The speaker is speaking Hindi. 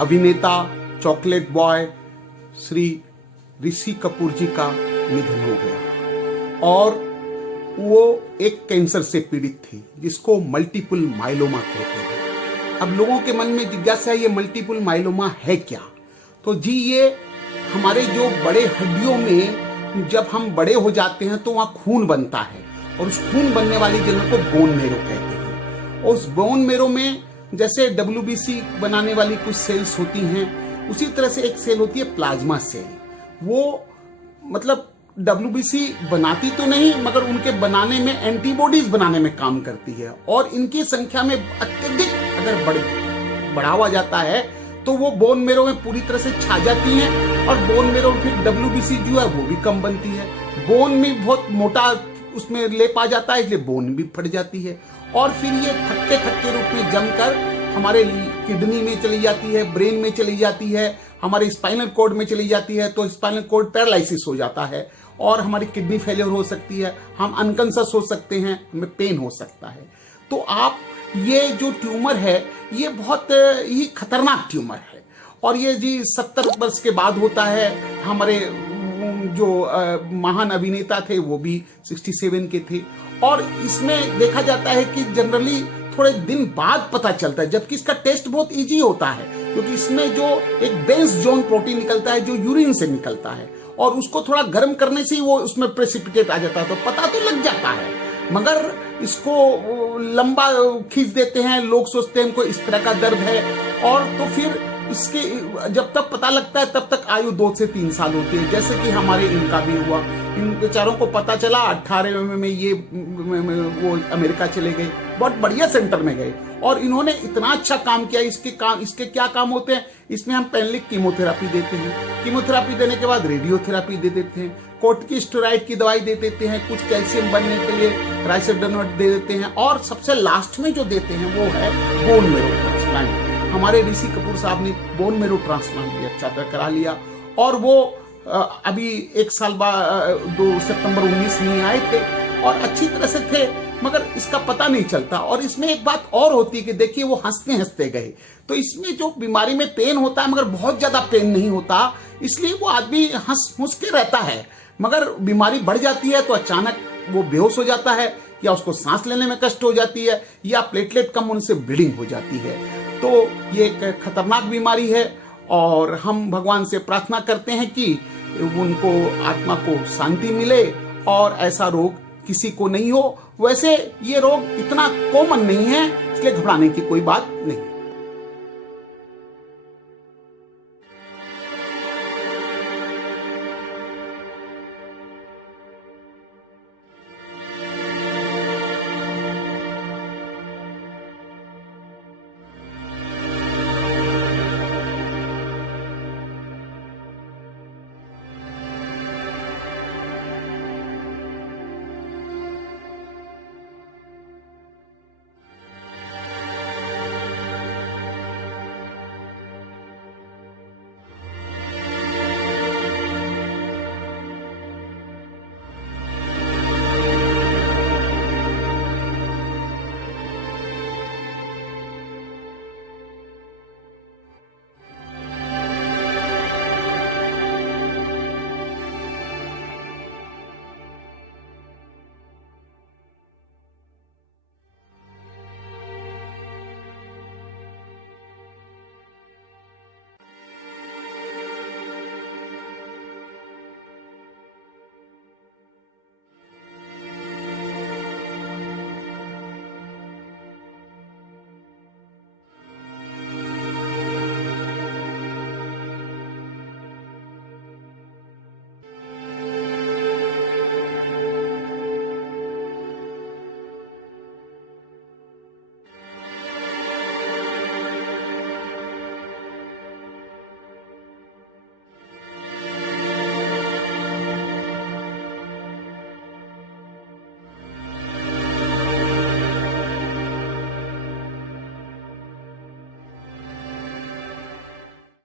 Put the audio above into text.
अभिनेता चॉकलेट बॉय श्री ऋषि कपूर जी का निधन हो गया और वो एक कैंसर से पीड़ित थे जिसको मल्टीपल माइलोमा कहते हैं। अब लोगों के मन में जिज्ञासा है ये मल्टीपल माइलोमा है क्या? तो जी ये हमारे जो बड़े हड्डियों में जब हम बड़े हो जाते हैं तो वहाँ खून बनता है और उस खून बनने वाली जगह को बोन मेरो कहते हैं। और उस बोन मेरो में जैसे WBC बनाने वाली कुछ सेल्स होती हैं, उसी तरह से एक सेल होती है प्लाज्मा सेल। वो मतलब WBC बनाती तो नहीं मगर उनके बनाने में एंटीबॉडीज बनाने में काम करती है और इनकी संख्या में अत्यधिक अगर बढ़ावा जाता है तो वो बोन मेरो में पूरी तरह से छा जाती हैं और बोन मेरो फिर WBC जो है वो भी कम बनती है। बोन में बहुत मोटा उसमें लेप आ जाता है इसलिए बोन भी फट जाती है और फिर ये थक्के थक्के रूप में जमकर हमारे किडनी में चली जाती है, ब्रेन में चली जाती है, हमारे स्पाइनल कॉर्ड में चली जाती है तो स्पाइनल कॉर्ड पैरालिसिस हो जाता है और हमारी किडनी फेलियर हो सकती है, हम अनकॉन्शियस हो सकते हैं, हमें पेन हो सकता है। तो आप ये जो ट्यूमर है ये बहुत ही खतरनाक ट्यूमर है और ये जी 70 वर्ष के बाद होता है। हमारे जो महान अभिनेता थे वो भी 67 के थे और इसमें देखा जाता है कि जनरली थोड़े दिन बाद पता चलता है, जबकि इसका टेस्ट बहुत इजी होता है क्योंकि इसमें जो एक बेंस जोन प्रोटीन निकलता है जो यूरिन से निकलता है और उसको थोड़ा गर्म करने से ही वो उसमें प्रेसिपिटेट आ जाता है तो पता तो लग जाता है। मगर इसको लंबा खींच देते हैं, लोग सोचते हैं इनको इस तरह का दर्द है और तो फिर इसके जब तक पता लगता है तब तक आयु 2 से 3 साल होती है, जैसे कि हमारे इनका भी हुआ। इन बेचारों को पता चला 18 में ये वो अमेरिका चले गए, बहुत बढ़िया सेंटर में गए और इन्होंने इतना अच्छा काम किया। इसके क्या काम होते हैं? इसमें हम पहले कीमोथेरापी देते हैं, कीमोथेरापी देने के बाद रेडियोथेरापी दे देते हैं, कोर्टिकोस्टेरॉइड की दवाई दे देते हैं, कुछ कैल्शियम बनने के लिए राइसोडेनोट दे देते हैं और सबसे लास्ट में जो देते हैं वो है बोन मेरो ट्रांसप्लांट। हमारे ऋषि कपूर साहब ने बोन मेरो ट्रांसप्लांट भी अच्छा तरह करा लिया और वो अभी 1 साल बाद 2 सितंबर 19 में आए थे और अच्छी तरह से थे मगर इसका पता नहीं चलता। और इसमें एक बात और होती है कि देखिए वो हंसते हंसते गए तो इसमें जो बीमारी में पेन होता है मगर बहुत ज्यादा पेन नहीं होता, इसलिए वो आदमी हंस के रहता है। मगर बीमारी बढ़ जाती है तो अचानक वो बेहोश हो जाता है या उसको सांस लेने में कष्ट हो जाती है या प्लेटलेट कम होने से ब्लीडिंग हो जाती है। तो ये एक खतरनाक बीमारी है और हम भगवान से प्रार्थना करते हैं कि उनको आत्मा को शांति मिले और ऐसा रोग किसी को नहीं हो। वैसे ये रोग इतना कॉमन नहीं है इसलिए घबराने की कोई बात नहीं।